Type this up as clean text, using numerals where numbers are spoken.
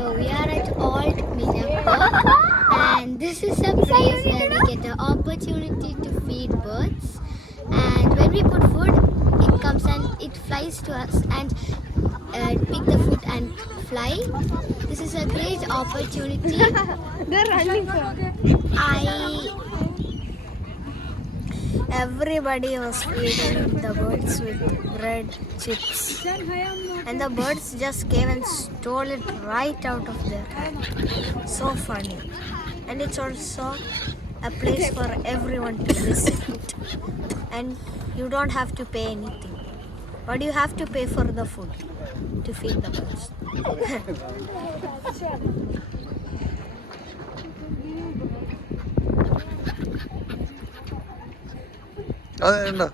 So we are at Alt Mina, and this is a place where we get the opportunity to feed birds. And when we put food, it comes and it flies to us and pick the food and fly. This is a great opportunity. They're running. Everybody was feeding the birds with bread chips, and the birds just came and stole it right out of their hand. So funny. And it's also a place for everyone to visit, and you don't have to pay anything, but you have to pay for the food to feed the birds. അതെന്താ